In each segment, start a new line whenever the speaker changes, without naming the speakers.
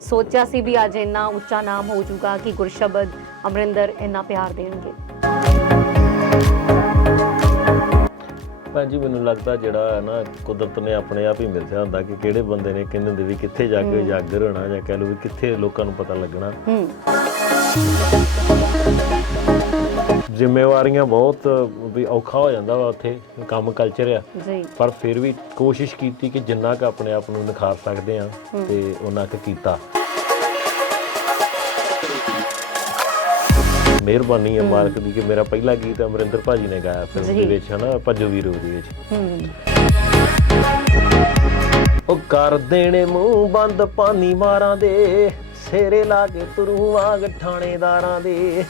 ਸੋਚਿਆ ਸੀ ਵੀ ਅੱਜ ਇੰਨਾ ਉੱਚਾ ਨਾਮ ਹੋ ਜਾਊਗਾ ਕਿ ਗੁਰਸ਼ਬਦ ਅਮਰਿੰਦਰ ਇੰਨਾ ਪਿਆਰ ਦੇਣਗੇ।
ਭੈਣ ਜੀ ਮੈਨੂੰ ਲੱਗਦਾ ਜਿਹੜਾ ਹੈ ਨਾ ਕੁਦਰਤ ਨੇ ਆਪਣੇ ਆਪ ਹੀ ਮਿਲਦਾ ਹੁੰਦਾ ਕਿ ਕਿਹੜੇ ਬੰਦੇ ਨੇ ਕਿੰਨੇ ਦੇ ਵੀ ਕਿੱਥੇ ਜਾ ਕੇ ਉਜਾਗਰ ਹੋਣਾ ਜਾਂ ਕਹਿ ਲਓ ਵੀ ਕਿੱਥੇ ਲੋਕਾਂ ਨੂੰ ਪਤਾ ਲੱਗਣਾ।
ਹੂੰ।
ਜ਼ਿੰਮੇਵਾਰੀਆਂ ਬਹੁਤ ਵੀ ਔਖਾ ਹੋ ਜਾਂਦਾ ਵਾ ਉੱਥੇ ਕੰਮ ਕਲਚਰ ਆ।
ਜੀ।
ਪਰ ਫਿਰ ਵੀ ਕੋਸ਼ਿਸ਼ ਕੀਤੀ ਕਿ ਜਿੰਨਾ ਕੁ ਆਪਣੇ ਆਪ ਨੂੰ ਨਿਖਾਰ ਸਕਦੇ ਆ ਤੇ ਉਹਨਾਂ ਕੁ ਕੀਤਾ। ਮਿਹਰਬਾਨੀ ਹੈ। ਮਾਲਕ ਦੀ ਕਿ ਮੇਰਾ ਪਹਿਲਾ ਗੀਤ ਅਮਰਿੰਦਰ ਭਾਜੀ ਨੇ ਗਾਇਆ ਫਿਲਮ ਦੇ। ਵਿੱਚ ਹਨਾ ਭੱਜੋ ਵੀਰੋ ਦੇ ਵਿੱਚ। ਉਹ ਕਰ ਦੇਣੇ ਮੂੰਹ ਬੰਦ ਪਾਨੀ ਮਾਰਾਂ ਦੇ ਸੇਰੇ ਲਾ ਕੇ ਤੁਰੂ ਵਾਂਗ ਥਾਣੇਦਾਰਾਂ ਦੇ।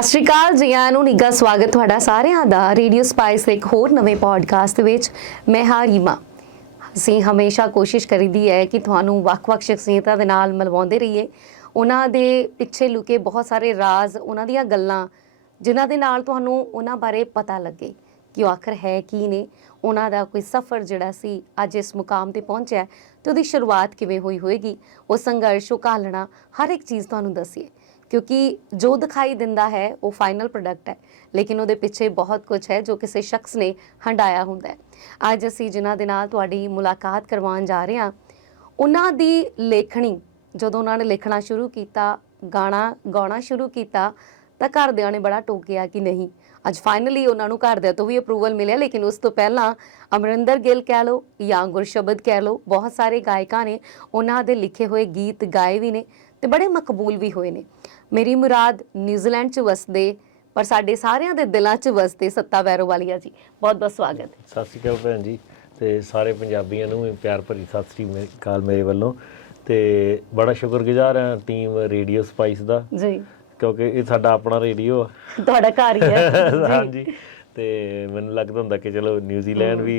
ਸਤਿ ਸ਼੍ਰੀ ਅਕਾਲ ਜੀ ਆਇਆਂ ਨੂੰ ਨਿੱਘਾ ਸਵਾਗਤ ਤੁਹਾਡਾ ਸਾਰਿਆਂ ਦਾ ਰੇਡੀਓ ਸਪਾਈਸ ਦੇ ਇੱਕ ਹੋਰ ਨਵੇਂ ਪੋਡਕਾਸਟ ਵਿੱਚ। ਮੈਂ ਹਾਂ ਰੀਮਾ। ਅਸੀਂ ਹਮੇਸ਼ਾ ਕੋਸ਼ਿਸ਼ ਕਰੀਦੀ ਹੈ ਕਿ ਤੁਹਾਨੂੰ ਵੱਖ-ਵੱਖ ਸ਼ਖਸੀਅਤਾਂ ਦੇ ਨਾਲ ਮਿਲਵਾਉਂਦੇ ਰਹੀਏ। ਉਹਨਾਂ ਦੇ ਪਿੱਛੇ ਲੁਕੇ ਬਹੁਤ ਸਾਰੇ ਰਾਜ਼ ਉਹਨਾਂ ਦੀਆਂ ਗੱਲਾਂ ਜਿਨ੍ਹਾਂ ਦੇ ਨਾਲ ਤੁਹਾਨੂੰ ਉਹਨਾਂ ਬਾਰੇ ਪਤਾ ਲੱਗੇ ਕਿ ਉਹ ਆਖਰ ਹੈ ਕੀ ਨੇ। ਉਹਨਾਂ ਦਾ ਕੋਈ ਸਫ਼ਰ ਜਿਹੜਾ ਸੀ ਅੱਜ ਇਸ ਮੁਕਾਮ ਤੇ ਪਹੁੰਚਿਆ ਹੈ, ਤੇ ਉਹਦੀ ਸ਼ੁਰੂਆਤ ਕਿਵੇਂ ਹੋਈ ਹੋਏਗੀ ਉਹ ਸੰਘਰਸ਼ ਉਹ ਘਾਲਣਾ ਹਰ ਇੱਕ ਚੀਜ਼ ਤੁਹਾਨੂੰ ਦੱਸੀਏ। ਕਿਉਂਕਿ ਜੋ ਦਿਖਾਈ ਦਿੰਦਾ ਹੈ, ਉਹ ਫਾਈਨਲ ਪ੍ਰੋਡਕਟ ਹੈ। ਲੇਕਿਨ ਉਹਦੇ ਪਿੱਛੇ ਬਹੁਤ ਕੁਝ ਹੈ ਜੋ ਕਿਸੇ ਸ਼ਖਸ ਨੇ ਹੰਡਾਇਆ ਹੁੰਦਾ ਹੈ। ਅੱਜ ਅਸੀਂ ਜਿਨ੍ਹਾਂ ਦੇ ਨਾਲ ਤੁਹਾਡੀ ਮੁਲਾਕਾਤ ਕਰਵਾਉਣ ਜਾ ਰਹੇ ਹਾਂ, ਉਹਨਾਂ ਦੀ ਲੇਖਣੀ, ਜਦੋਂ ਉਹਨਾਂ ਨੇ ਲਿਖਣਾ ਸ਼ੁਰੂ ਕੀਤਾ, ਗਾਣਾ ਗਾਉਣਾ ਸ਼ੁਰੂ ਕੀਤਾ, ਤਾਂ ਘਰਦਿਆਂ ਨੇ ਬੜਾ ਟੋਕਿਆ ਕਿ ਨਹੀਂ, ਅੱਜ ਫਾਈਨਲੀ ਉਹਨਾਂ ਨੂੰ ਘਰਦਿਆਂ ਤੋਂ ਵੀ ਅਪਰੂਵਲ ਮਿਲਿਆ, ਲੇਕਿਨ ਉਸ ਤੋਂ ਪਹਿਲਾਂ ਅਮਰਿੰਦਰ ਗਿੱਲ ਕਹਿ ਲਓ ਜਾਂ ਗੁਰਸ਼ਬਦ ਕਹਿ ਲਓ, ਬਹੁਤ ਸਾਰੇ ਗਾਇਕਾਂ ਨੇ ਉਹਨਾਂ ਦੇ ਲਿਖੇ ਹੋਏ ਗੀਤ ਗਾਏ ਵੀ ਨੇ। ਤੇ ਬੜੇ ਮਕਬੂਲ ਵੀ ਹੋਏ ਨੇ। ਮੇਰੀ ਮੁਰਾਦ ਨਿਊਜ਼ੀਲੈਂਡ 'ਚ ਵਸਦੇ ਪਰ ਸਾਡੇ ਸਾਰਿਆਂ ਦੇ ਦਿਲਾਂ 'ਚ ਵਸਦੇ ਸੱਤਾ ਵੈਰੋਵਾਲੀਆ ਜੀ। ਬਹੁਤ ਬਹੁਤ ਸਵਾਗਤ।
ਸਤਿ ਸ਼੍ਰੀ ਅਕਾਲ ਭੈਣ ਜੀ ਤੇ ਸਾਰੇ ਪੰਜਾਬੀਆਂ ਨੂੰ ਵੀ ਪਿਆਰ ਭਰੀ ਸਤਿ ਸ਼੍ਰੀ ਅਕਾਲ ਮੇਰੇ ਵੱਲੋਂ। ਤੇ ਬੜਾ ਸ਼ੁਕਰਗੁਜ਼ਾਰ ਹਾਂ ਟੀਮ ਰੇਡੀਓ ਸਪਾਈਸ ਦਾ।
ਜੀ।
ਕਿਉਂਕਿ ਇਹ ਸਾਡਾ ਆਪਣਾ ਰੇਡੀਓ ਆ।
ਤੁਹਾਡਾ ਘਰ ਹੀ ਹੈ ਜੀ।
ਹਾਂਜੀ ਤੇ ਮੈਨੂੰ ਲੱਗਦਾ ਹੁੰਦਾ ਕਿ ਚਲੋ ਨਿਊਜ਼ੀਲੈਂਡ ਵੀ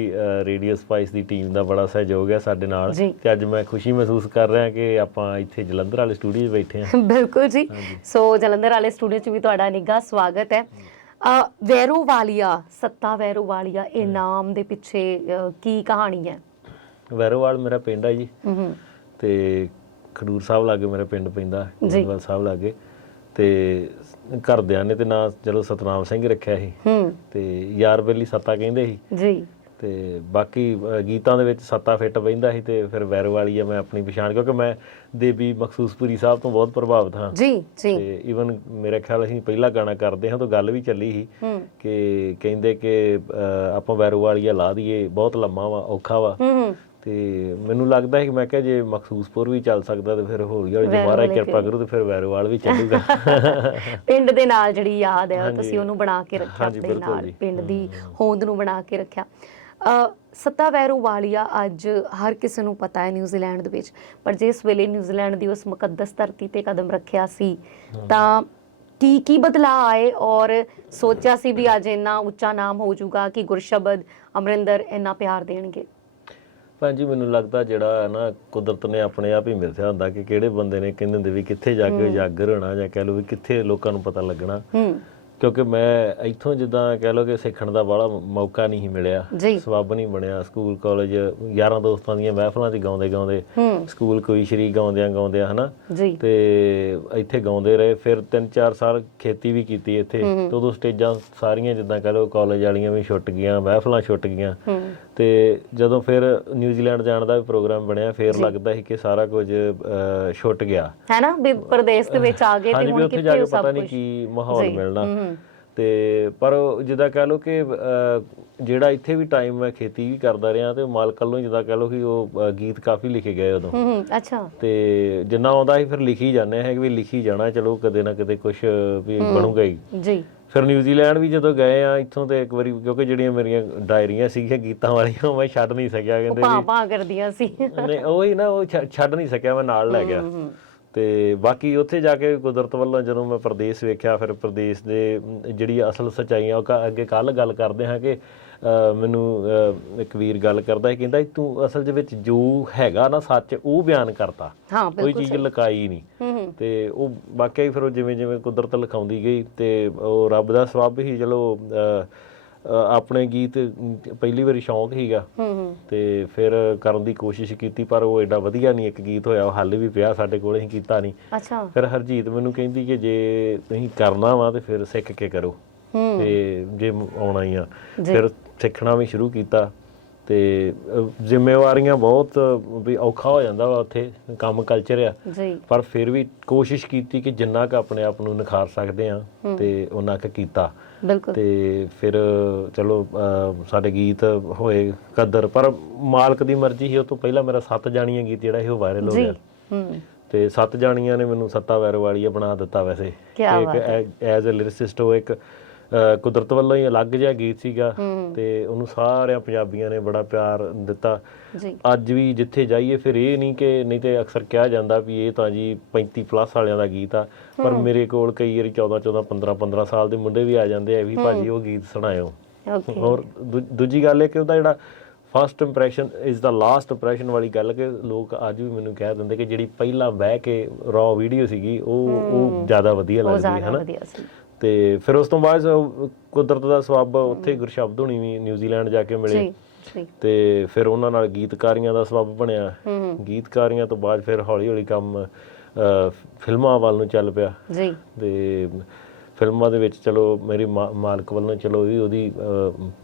ਰੇਡੀਓ ਸਪਾਈਸ ਦੀ ਟੀਮ ਦਾ ਬੜਾ ਸਹਿਯੋਗ ਹੈ ਸਾਡੇ ਨਾਲ। ਤੇ ਅੱਜ ਮੈਂ ਖੁਸ਼ੀ ਮਹਿਸੂਸ ਕਰ ਰਿਹਾ ਕਿ ਆਪਾਂ ਇੱਥੇ ਜਲੰਧਰ ਵਾਲੇ ਸਟੂਡੀਓ 'ਚ ਬੈਠੇ ਹਾਂ।
ਬਿਲਕੁਲ ਜੀ। ਸੋ ਜਲੰਧਰ ਵਾਲੇ ਸਟੂਡੀਓ 'ਚ ਵੀ ਤੁਹਾਡਾ ਨਿੱਘਾ ਸਵਾਗਤ ਹੈ। ਅ, ਵੈਰੋਵਾਲੀਆ ਸੱਤਾ ਵੈਰੋਵਾਲੀਆ ਇਹ ਨਾਮ ਦੇ ਪਿੱਛੇ ਕੀ ਕਹਾਣੀ ਹੈ?
ਵੈਰੋਵਾਲ ਮੇਰਾ ਪਿੰਡ ਹੈ ਜੀ।
ਹੂੰ ਹੂੰ
ਤੇ ਖਡੂਰ ਸਾਹਿਬ ਲਾਗੇ ਮੇਰਾ ਪਿੰਡ ਪੈਂਦਾ
ਜੀ।
ਸਾਹਿਬ ਲਾਗੇ। ਤੇ ਘਰਦਿਆਂ ਨੇ ਤੇ ਨਾਂ ਚਲੋ ਸਤਨਾਮ ਸਿੰਘ ਰੱਖਿਆ ਸੀ
ਹੂੰ।
ਤੇ ਯਾਰ ਬੇਲੀ ਸੱਤਾ ਕਹਿੰਦੇ ਸੀ।
ਜੀ।
ਤੇ ਬਾਕੀ ਗੀਤਾਂ ਦੇ ਵਿੱਚ ਸੱਤਾ ਫਿੱਟ ਬੈਂਦਾ ਸੀ ਤੇ ਫਿਰ ਵੈਰੋਵਾਲੀ ਆ ਮੈਂ ਆਪਣੀ ਪਛਾਣ ਕਿਉਂਕਿ ਮੈਂ ਦੇਵੀ ਮਖਸੂਸਪੁਰੀ ਸਾਹਿਬ ਤੋਂ ਬਹੁਤ ਪ੍ਰਭਾਵਿਤ ਹਾਂ।
ਜੀ ਜੀ।
ਤੇ ਇਵਨ ਮੇਰੇ ਖਿਆਲ ਅਸੀਂ ਪਹਿਲਾ ਗਾਣਾ ਕਰਦੇ ਹਾਂ ਤਾਂ ਗੱਲ ਵੀ ਚੱਲੀ ਸੀ ਕਿ ਕਹਿੰਦੇ ਕਿ ਆਪਾਂ ਵੈਰੋਵਾਲੀਆ ਲਾ ਦਈਏ ਬਹੁਤ ਲੰਮਾ ਵਾ ਔਖਾ ਵਾ।
ਹੂੰ ਹੂੰ।
ਤੇ ਮੈਨੂੰ ਲੱਗਦਾ ਹੈ ਕਿ ਮੈਂ ਕਿਹਾ ਜੇ ਮਖਸੂਸਪੁਰ ਵੀ ਚੱਲ ਸਕਦਾ ਤੇ ਫਿਰ ਹੌਲੀ ਹੌਲੀ ਜੇ ਮਹਾਰਾਜ ਕਿਰਪਾ ਕਰੂ ਤੇ ਫਿਰ ਵੈਰੋਵਾਲ ਵੀ ਚੱਲੂਗਾ
ਪਿੰਡ ਦੇ ਨਾਲ ਜਿਹੜੀ ਯਾਦ ਹੈ। ਤੁਸੀਂ ਉਹਨੂੰ ਬਣਾ ਕੇ ਰੱਖਿਆ ਆਪਣੇ ਨਾਲ। ਪਿੰਡ ਦੀ ਹੋਂਦ ਨੂੰ ਬਣਾ ਕੇ ਰੱਖਿਆ। ਅ, ਸੱਤਾ ਵੈਰੋਵਾਲੀਆ ਅੱਜ ਹਰ ਕਿਸੇ ਨੂੰ ਪਤਾ ਹੈ ਨਿਊਜ਼ੀਲੈਂਡ ਦੇ ਵਿੱਚ ਪਰ ਜਿਸ ਵੇਲੇ ਨਿਊਜ਼ੀਲੈਂਡ ਦੀ ਉਸ ਮੁਕੱਦਸ ਧਰਤੀ ਤੇ ਕਦਮ ਰੱਖਿਆ ਸੀ ਤਾਂ ਕੀ ਕੀ ਬਦਲਾਅ ਆਏ ਔਰ ਸੋਚਿਆ ਸੀ ਵੀ ਅੱਜ ਇੰਨਾ ਉੱਚਾ ਨਾਮ ਹੋ ਜਾਊਗਾ ਕਿ ਗੁਰਸ਼ਬਦ ਅਮਰਿੰਦਰ ਇੰਨਾ ਪਿਆਰ ਦੇਣਗੇ?
ਭੈਣ ਜੀ ਮੈਨੂੰ ਲੱਗਦਾ ਜਿਹੜਾ ਹੈ ਨਾ ਕੁਦਰਤ ਨੇ ਆਪਣੇ ਆਪ ਹੀ ਮਿਲਦਾ ਹੁੰਦਾ ਕਿ ਕਿਹੜੇ ਬੰਦੇ ਨੇ ਕਿੰਨੇ ਦੇ ਵੀ ਕਿੱਥੇ ਜਾ ਕੇ ਉਜਾਗਰ ਹੋਣਾ ਜਾਂ ਕਹਿ ਲਓ ਵੀ ਕਿੱਥੇ ਲੋਕਾਂ ਨੂੰ ਪਤਾ ਲੱਗਣਾ।
ਹੂੰ।
ਕਿਉਂਕਿ ਮੈਂ ਇੱਥੋਂ ਜਿੱਦਾਂ ਕਹਿ ਲਓ ਕਿ ਸਿੱਖਣ ਦਾ ਬੜਾ ਮੌਕਾ ਨਹੀਂ ਮਿਲਿਆ। ਸਬੱਬ ਨਹੀਂ ਬਣਿਆ। ਸਕੂਲ ਕਾਲਜ ਯਾਰਾਂ ਦੋਸਤਾਂ ਦੀਆਂ ਮਹਿਫਲਾਂ 'ਚ ਗਾਉਂਦੇ ਗਾਉਂਦੇ ਸਕੂਲ ਕੋਈ ਸ਼ਰੀ ਗਾਉਂਦਿਆਂ ਗਾਉਂਦਿਆਂ ਹਨਾ? ਤੇ ਇੱਥੇ ਗਾਉਂਦੇ ਰਹੇ। ਫਿਰ 3-4 ਸਾਲ ਖੇਤੀ ਵੀ ਕੀਤੀ ਇੱਥੇ। ਤੇ ਉਦੋਂ ਸਟੇਜਾਂ ਸਾਰੀਆਂ ਜਿੱਦਾਂ ਕਹ ਲਓ ਕਾਲਜ ਵਾਲੀਆਂ ਵੀ ਛੁੱਟ ਗਈਆਂ ਮਹਿਫਲਾਂ ਛੁੱਟ ਗਈਆਂ। ਤੇ ਜਦੋਂ ਫਿਰ ਨਿਊਜ਼ੀਲੈਂਡ ਜਾਣ ਦਾ ਵੀ ਪ੍ਰੋਗਰਾਮ ਬਣਿਆ ਫਿਰ ਲੱਗਦਾ ਸੀ ਕਿ ਸਾਰਾ ਕੁਝ ਛੁੱਟ ਗਿਆ।
ਹੈ ਨਾ ਵੀ ਪ੍ਰਦੇਸ਼ ਦੇ ਵਿੱਚ ਆ ਗਏ ਤੇ ਹੁਣ ਕਿੱਥੇ ਸਭ
ਪਤਾ ਨਹੀਂ
ਕੁਝ
ਕੀ ਮਾਹੌਲ ਮਿਲਣਾ। ਤੇ ਪਰ ਜਿੱਦਾਂ ਕਹ ਲਓ ਕਿ ਜਿਹੜਾ ਇੱਥੇ ਵੀ ਟਾਈਮ ਮੈਂ ਖੇਤੀ ਵੀ ਕਰਦਾ ਰਿਹਾ ਤੇ ਮਾਲਕ ਵੱਲੋਂ ਜਿੱਦਾਂ ਕਹ ਲਓ ਕਿ ਉਹ ਗੀਤ ਕਾਫੀ ਲਿਖੇ ਗਏ ਉਦੋਂ।
ਹੂੰ ਹੂੰ। ਅੱਛਾ।
ਤੇ ਜਿੰਨਾ ਆਉਂਦਾ ਸੀ ਫਿਰ ਲਿਖੀ ਜਾਂਦੇ ਹੈ ਕਿ ਵੀ ਲਿਖੀ ਜਾਣਾ ਚਲੋ ਕਦੇ ਨਾ ਕਦੇ ਕੁਝ ਵੀ ਬਣੂਗਾ ਹੀ।
ਜੀ।
ਫਿਰ ਨਿਊਜ਼ੀਲੈਂਡ ਵੀ ਜਦੋਂ ਗਏ ਆ ਇੱਥੋਂ ਤੇ ਇੱਕ ਵਾਰੀ ਕਿਉਂਕਿ ਜਿਹੜੀਆਂ ਮੇਰੀਆਂ ਡਾਇਰੀਆਂ ਸੀਗੀਆਂ ਗੀਤਾਂ ਵਾਲੀਆਂ ਉਹ ਮੈਂ ਛੱਡ ਨਹੀਂ ਸਕਿਆ ਕਹਿੰਦੇ
ਭਾਂ ਭਾਂ ਕਰਦੀਆਂ ਸੀ।
ਨਹੀਂ ਉਹ ਹੀ ਨਾ ਉਹ ਛੱਡ- ਨਹੀਂ ਸਕਿਆ ਮੈਂ ਨਾਲ ਲੈ ਗਿਆ। ਤੇ ਬਾਕੀ ਉੱਥੇ ਜਾ ਕੇ ਕੁਦਰਤ ਵੱਲੋਂ ਜਦੋਂ ਮੈਂ ਪ੍ਰਦੇਸ਼ ਵੇਖਿਆ ਫਿਰ ਪ੍ਰਦੇਸ਼ ਦੇ ਜਿਹੜੀ ਅਸਲ ਸਚਾਈਆਂ ਉਹ ਅੱਗੇ ਕੱਲ ਗੱਲ ਕਰਦੇ ਹਾਂ ਕਿ ਮੈਨੂੰ ਇੱਕ ਵੀਰ ਗੱਲ ਕਰਦਾ ਹੈ ਕਹਿੰਦਾ ਤੂੰ ਅਸਲ ਦੇ ਵਿੱਚ ਜੋ ਹੈਗਾ ਨਾ ਸੱਚ ਉਹ ਬਿਆਨ ਕਰਤਾ।
ਹਾਂ
ਕੋਈ ਚੀਜ਼ ਲੁਕਾਈ ਨਹੀਂ।
ਹੂੰ ਹੂੰ।
ਤੇ ਉਹ ਵਾਕਿਆ ਹੀ ਫਿਰ ਉਹ ਜਿਵੇਂ ਜਿਵੇਂ ਕੁਦਰਤ ਲਿਖਾਉਂਦੀ ਗਈ ਤੇ ਉਹ ਰੱਬ ਦਾ ਸਵਾਬ ਹੀ ਚਲੋ ਆਪਣੇ ਗੀਤ ਪਹਿਲੀ ਵਾਰੀ ਸ਼ੌਂਕ ਹੀਗਾ
ਹੂੰ ਹੂੰ।
ਤੇ ਫਿਰ ਕਰਨ ਦੀ ਕੋਸ਼ਿਸ਼ ਕੀਤੀ ਪਰ ਉਹ ਐਡਾ ਵਧੀਆ ਨਹੀਂ ਇੱਕ ਗੀਤ ਹੋਇਆ ਉਹ ਹੱਲ ਵੀ ਪਿਆ ਸਾਡੇ ਕੋਲ ਅਸੀਂ ਕੀਤਾ ਨਹੀਂ।
ਅੱਛਾ।
ਫਿਰ ਹਰਜੀਤ ਮੈਨੂੰ ਕਹਿੰਦੀ ਕਿ ਜੇ ਤੁਸੀਂ ਕਰਨਾ ਵਾ ਤੇ ਫਿਰ ਸਿੱਖ ਕੇ ਕਰੋ।
ਹੂੰ।
ਤੇ ਜੇ ਆਉਣਾ ਹੀ ਆ। ਫਿਰ ਸਿੱਖਣਾ ਵੀ ਸ਼ੁਰੂ ਕੀਤਾ ਤੇ ਜ਼ਿੰਮੇਵਾਰੀਆਂ ਬਹੁਤ ਵੀ ਔਖਾ ਹੋ ਜਾਂਦਾ ਵਾ ਉੱਥੇ ਕੰਮ ਕਲਚਰ ਆ।
ਜੀ।
ਪਰ ਫਿਰ ਵੀ ਕੋਸ਼ਿਸ਼ ਕੀਤੀ ਕਿ ਜਿੰਨਾ ਕੁ ਆਪਣੇ ਆਪ ਨੂੰ ਨਿਖਾਰ ਸਕਦੇ ਆ ਤੇ ਉਹਨਾਂ ਕੁ ਕੀਤਾ।
ਬਿਲਕੁਲ।
ਤੇ ਫਿਰ ਚਲੋ ਸਾਡੇ ਗੀਤ ਹੋਏ ਕਦਰ ਪਰ ਮਾਲਕ ਦੀ ਮਰਜ਼ੀ ਸੀ ਉਹ ਤੋਂ ਪਹਿਲਾਂ ਮੇਰਾ ਸੱਤ ਜਾਣੀਆਂ ਗੀਤ ਜਿਹੜਾ ਉਹ ਵਾਇਰਲ ਹੋ ਗਿਆ। ਤੇ ਸੱਤ ਜਾਣੀਆਂ ਨੇ ਮੈਨੂੰ ਸੱਤਾ ਵੈਰ ਵਾਲੀਆ ਬਣਾ ਦਿੱਤਾ ਵੈਸੇ। ਇੱਕ। ਐਜ਼ ਅ ਲਿਰਿਸਿਸਟ ਉਹ ਇੱਕ ਕੁਦਰਤ ਵੱਲੋਂ ਹੀ ਅਲੱਗ ਜਿਹਾ ਗੀਤ ਸੀਗਾ ਤੇ ਉਹਨੂੰ ਸਾਰਿਆਂ ਪੰਜਾਬੀਆਂ ਨੇ ਬੜਾ ਪਿਆਰ ਦਿੱਤਾ। ਅੱਜ ਵੀ ਜਿੱਥੇ ਜਾਈਏ ਫਿਰ ਇਹ ਨਹੀਂ ਕਿ ਨਹੀਂ ਤੇ ਅਕਸਰ ਕਿਹਾ ਜਾਂਦਾ ਵੀ ਇਹ ਤਾਂ ਜੀ 35 ਪਲੱਸ ਵਾਲਿਆਂ ਦਾ ਗੀਤ ਆ ਪਰ ਮੇਰੇ ਕੋਲ ਕਈ ਵਾਰੀ 14 14 15 15 ਸਾਲ ਦੇ ਮੁੰਡੇ ਵੀ ਆ ਜਾਂਦੇ ਆ ਵੀ ਭਾਜੀ ਉਹ ਗੀਤ ਸੁਣਾਇਓ। ਔਰ ਦੂਜੀ ਗੱਲ ਇਹ ਕਿ ਉਹਦਾ ਜਿਹੜਾ first impression is the last impression ਵਾਲੀ ਗੱਲ ਕਿ ਲੋਕ ਅੱਜ ਵੀ ਮੈਨੂੰ ਕਹਿ ਦਿੰਦੇ ਕਿ ਜਿਹੜੀ ਪਹਿਲਾਂ ਬਹਿ ਕੇ ਰॉ ਵੀਡੀਓ ਸੀਗੀ ਉਹ ਉਹ ਜ਼ਿਆਦਾ ਵਧੀਆ ਲੱਗਦੀ ਹੈ
ਜ਼ਿਆਦਾ
ਹਨਾ?
ਵਧੀਆ ਸੀ।
ਤੇ ਫਿਰ ਉਸ ਤੋਂ ਬਾਅਦ ਕੁਦਰਤ ਦਾ ਸਵਾਬ ਉੱਥੇ ਗੁਰਸ਼ਬਦ ਹੋਣੀ ਵੀ ਨਿਊਜ਼ੀਲੈਂਡ ਜਾ ਕੇ ਮਿਲੇ। ਤੇ ਫਿਰ ਉਹਨਾਂ ਨਾਲ ਗੀਤਕਾਰੀਆਂ ਦਾ ਸਬਬ ਬਣਿਆ। ਗੀਤਕਾਰੀਆਂ ਤੋਂ ਬਾਅਦ ਫਿਰ ਹੌਲੀ ਹੌਲੀ ਕੰਮ ਫਿਲਮਾਂ ਵੱਲ ਨੂੰ ਚੱਲ ਪਿਆ।
ਜੀ।
ਤੇ ਫਿਲਮਾਂ ਦੇ ਵਿੱਚ ਚਲੋ ਮੇਰੀ ਮਾਲਕ ਵੱਲੋਂ ਚਲੋ ਵੀ ਉਹਦੀ